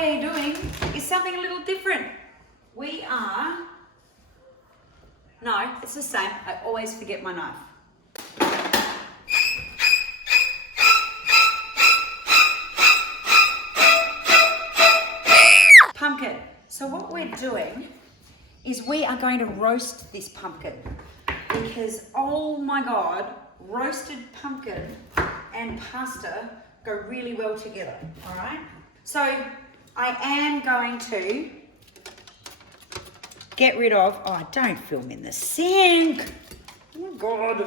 we're doing is something a little different. No, it's the same. I always forget my knife. Pumpkin. So what we're doing is we are going to roast this pumpkin because, oh my God, roasted pumpkin and pasta go really well together, all right? So I am going to get rid of, oh, don't film in the sink. Oh my God.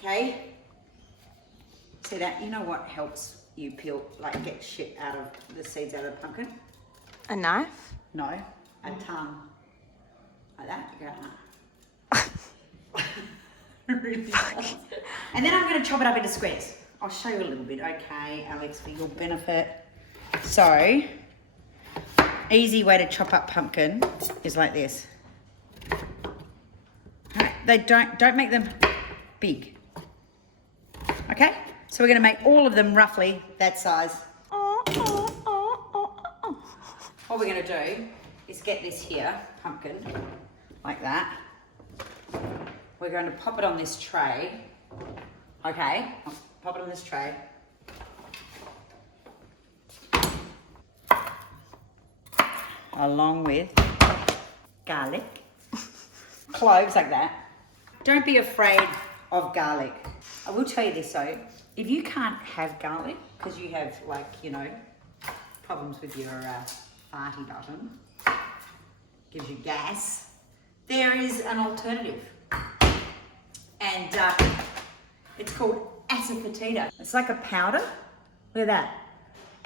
Okay. See that? You know what helps you peel, like get shit out of the seeds out of the pumpkin? A knife? No, a tongue. Like that, you go, really does. And then I'm going to chop it up into squares. I'll show you a little bit, okay, Alex, for your benefit. So, easy way to chop up pumpkin is like this. Right, they don't make them big. Okay, so we're going to make all of them roughly that size. What we're going to do is get this here, pumpkin, like that. We're going to pop it on this tray. Okay, I'll pop it on this tray. Along with garlic, cloves like that. Don't be afraid of garlic. I will tell you this though, if you can't have garlic because you have like, you know, problems with your farty button, gives you gas, there is an alternative. And it's called asafoetida. It's like a powder, look at that.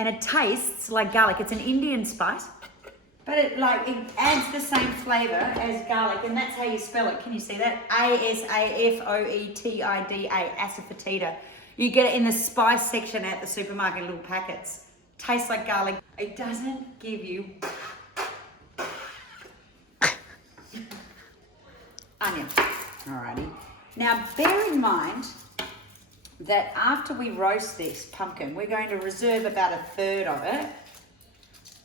And it tastes like garlic. It's an Indian spice, but it adds the same flavor as garlic, and that's how you spell it. Can you see that? A-S-A-F-O-E-T-I-D-A, asafoetida. You get it in the spice section at the supermarket, little packets. Tastes like garlic. It doesn't give you onion. Alrighty. Now bear in mind that after we roast this pumpkin, we're going to reserve about 1/3 of it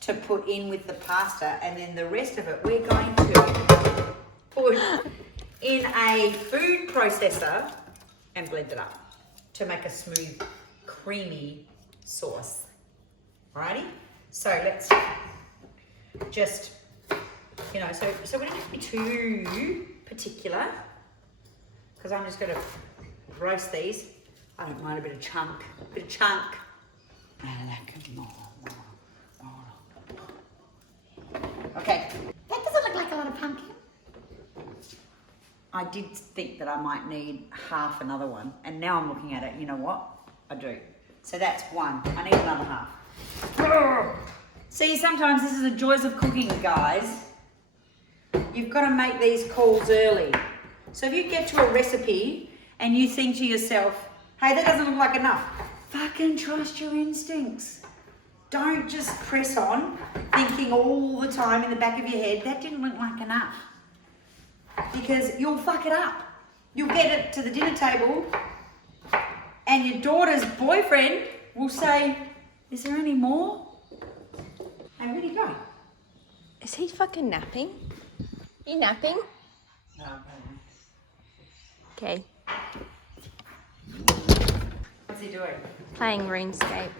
to put in with the pasta, and then the rest of it we're going to put in a food processor and blend it up to make a smooth, creamy sauce. Alrighty? So let's just, you know, so we don't have to be too particular, because I'm just going to roast these. I don't mind a bit of chunk. Okay. That doesn't look like a lot of pumpkin. I did think that I might need half another one, and now I'm looking at it, you know what? I do. So that's one. I need another half. See, sometimes this is the joys of cooking, guys. You've got to make these calls early. So if you get to a recipe and you think to yourself, hey, that doesn't look like enough, fucking trust your instincts. Don't just press on thinking all the time in the back of your head, that didn't look like enough. Because you'll fuck it up. You'll get it to the dinner table and your daughter's boyfriend will say, is there any more? And where'd he go? Is he fucking napping? You napping? No, Okay. what's he doing? Playing RuneScape.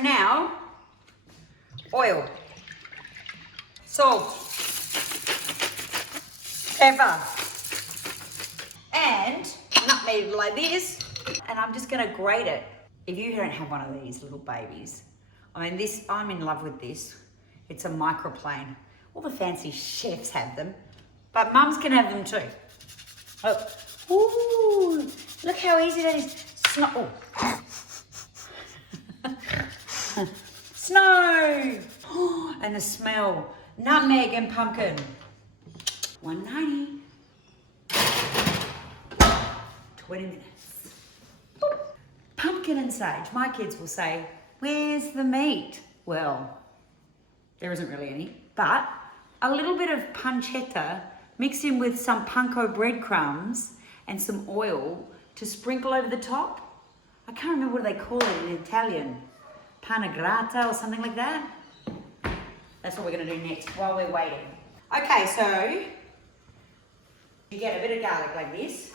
Now, oil, salt, pepper, and nutmeg like this. And I'm just gonna grate it. If you don't have one of these little babies, I mean this, I'm in love with this. It's a microplane. All the fancy chefs have them, but mums can have them too. Oh, ooh, look how easy that is. Snow. Oh. Snow. Oh, and the smell. Nutmeg and pumpkin. $1.90. 20 minutes. Pumpkin and sage. My kids will say, where's the meat? Well, there isn't really any, but a little bit of pancetta mixed in with some panko breadcrumbs and some oil to sprinkle over the top. I can't remember what they call it in Italian. panagrata or something like that. That's what we're going to do next while we're waiting. Okay, so you get a bit of garlic like this.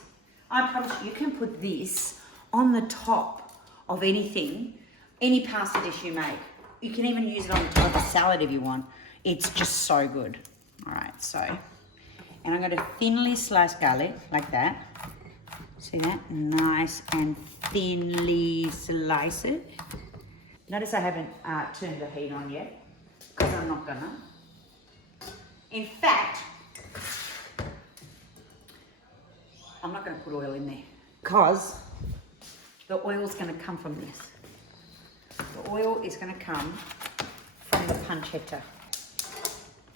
I promise you can put this on the top of anything, any pasta dish you make. You can even use it on the top of a salad if you want. It's just so good. All right, so, and I'm going to thinly slice garlic like that. See that? Nice and thinly slice it. Notice I haven't turned the heat on yet, because I'm not gonna. In fact, I'm not gonna put oil in there, because the oil's gonna come from this. The oil is gonna come from the pancetta.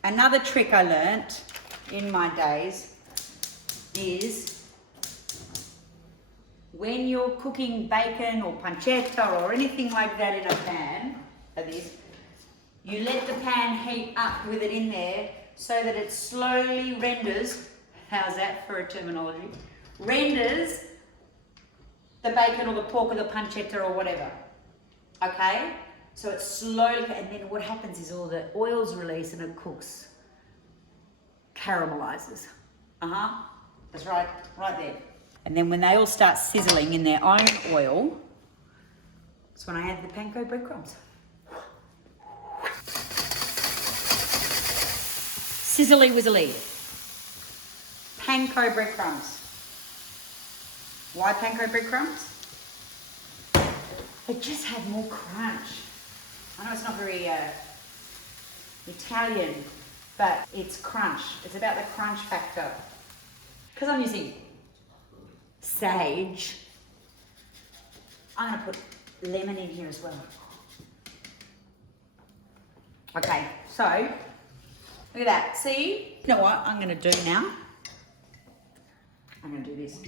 Another trick I learnt in my days is when you're cooking bacon or pancetta or anything like that in a pan, like this, you let the pan heat up with it in there so that it slowly renders, how's that for a terminology? Renders the bacon or the pork or the pancetta or whatever, okay? So it slowly, and then what happens is all the oils release and it cooks, caramelizes. That's right there. And then when they all start sizzling in their own oil, that's when I add the panko breadcrumbs. Sizzly whizzly. Panko breadcrumbs. Why panko breadcrumbs? They just have more crunch. I know it's not very Italian, but it's crunch. It's about the crunch factor. Because I'm using sage, I'm going to put lemon in here as well. Okay, so look at that. See? You know what I'm going to do now? I'm going to do this.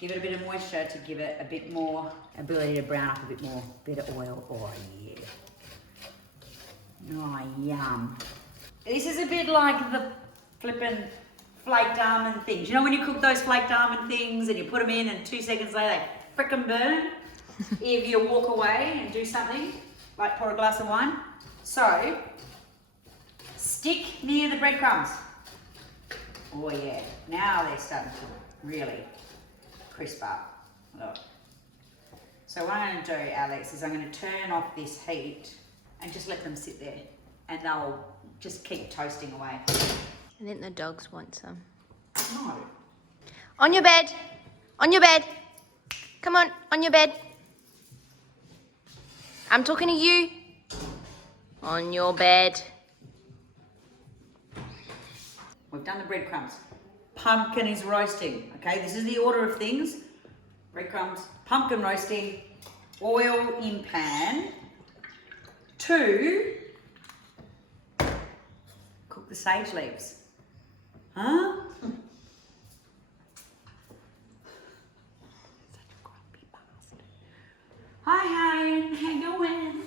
Give it a bit of moisture to give it a bit more ability to brown up a bit more. Bit of oil. Oh, yeah. Oh, yum. This is a bit like the flippin' flaked almond things. You know when you cook those flaked almond things and you put them in and 2 seconds later they frickin' burn? If you walk away and do something, like pour a glass of wine. So, stick near the breadcrumbs. Oh yeah, now they're starting to really crisp up. Look. So what I'm going to do, Alex, is I'm going to turn off this heat and just let them sit there and they'll just keep toasting away. I think the dogs want some. No. On your bed. On your bed. Come on your bed. I'm talking to you. On your bed. We've done the breadcrumbs. Pumpkin is roasting. Okay, this is the order of things. Breadcrumbs, pumpkin roasting, oil in pan. 2, cook the sage leaves. Huh? Such a grumpy bastard. Hi, how you going?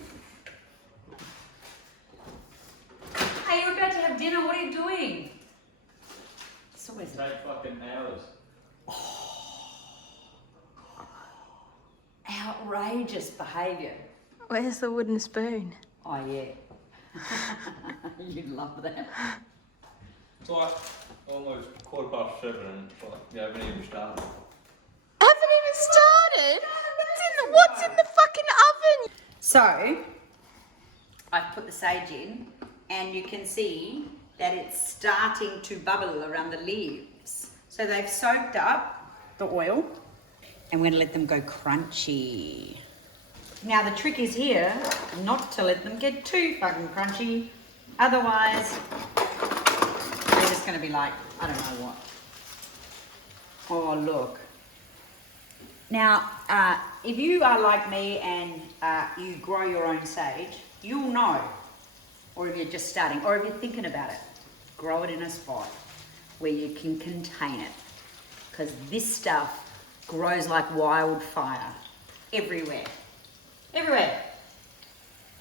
Hey, you're about to have dinner. What are you doing? It's always take fucking hours. outrageous behaviour. Where's the wooden spoon? Oh yeah. You'd love that. It's like almost 7:15 and it's like you haven't even started. Haven't even started? What's in the fucking oven? So, I've put the sage in and you can see that it's starting to bubble around the leaves. So they've soaked up the oil and we're gonna let them go crunchy. Now the trick is here not to let them get too fucking crunchy. Otherwise, they're just gonna be like, I don't know what. Oh, look. Now, if you are like me and you grow your own sage, you'll know, or if you're just starting, or if you're thinking about it, grow it in a spot where you can contain it. Because this stuff grows like wildfire everywhere. Everywhere.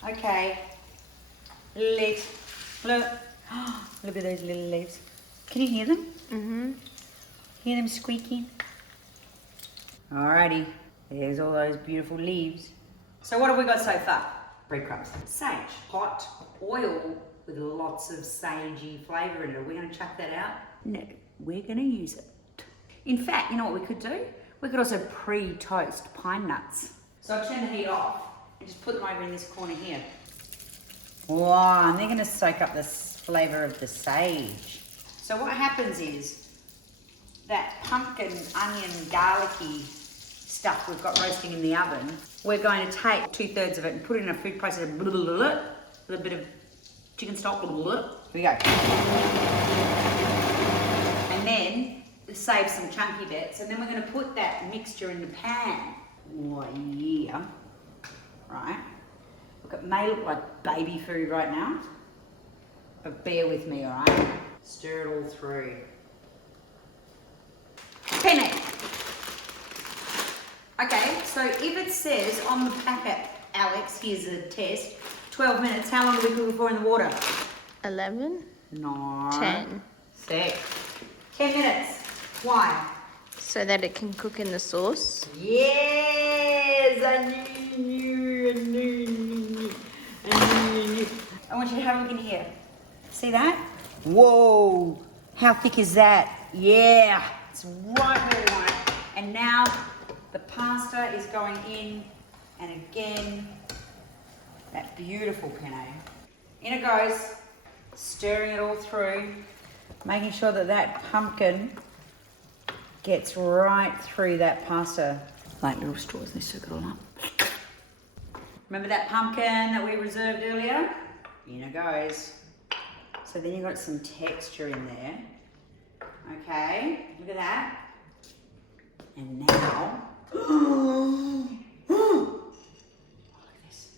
Okay. Look. Look at those little leaves. Can you hear them? Mm-hmm. Hear them squeaking? Alrighty. There's all those beautiful leaves. So what have we got so far? Breadcrumbs. Sage. Hot oil with lots of sagey flavour in it. Are we going to chuck that out? No, we're going to use it. In fact, you know what we could do? We could also pre-toast pine nuts. So I'll turn the heat off and just put them over in this corner here. Wow, and they're going to soak up the flavour of the sage. So what happens is that pumpkin, onion, garlicky stuff we've got roasting in the oven, we're going to take 2/3 of it and put it in a food processor with a bit of chicken stock. Here we go. And then save some chunky bits, and then we're going to put that mixture in the pan. Oh yeah. Right. Look, it may look like baby food right now, but bear with me, all right? Stir it all through. Penne. Okay, so if it says on the packet, Alex, here's a test, 12 minutes, how long do we cook it for in the water? 11. No. 10. 6. 10 minutes. Why? So that it can cook in the sauce. Yes, I want you to have a look in here. See that? Whoa, how thick is that? Yeah, it's right where we want it. And now the pasta is going in, and again, that beautiful penne. In it goes, stirring it all through, making sure that that pumpkin gets right through that pasta. Like little straws, they soak it all up. Remember that pumpkin that we reserved earlier? In it goes. So then you've got some texture in there. Okay, look at that. And now, look at this.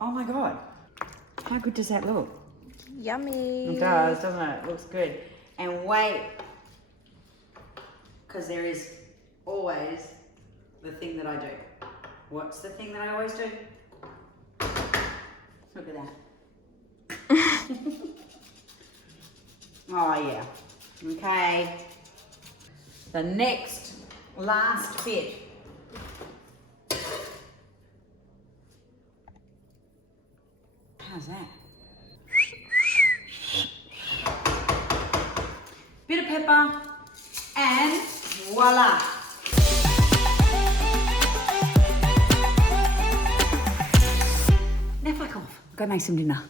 Oh my God. How good does that look? Yummy. It does, doesn't it? It looks good. And wait, because there is always the thing that I do. What's the thing that I always do? Look at that. Oh yeah. Okay. The next, last bit. How's that? Bit of pepper, and voila. Now fuck off. Go make some dinner.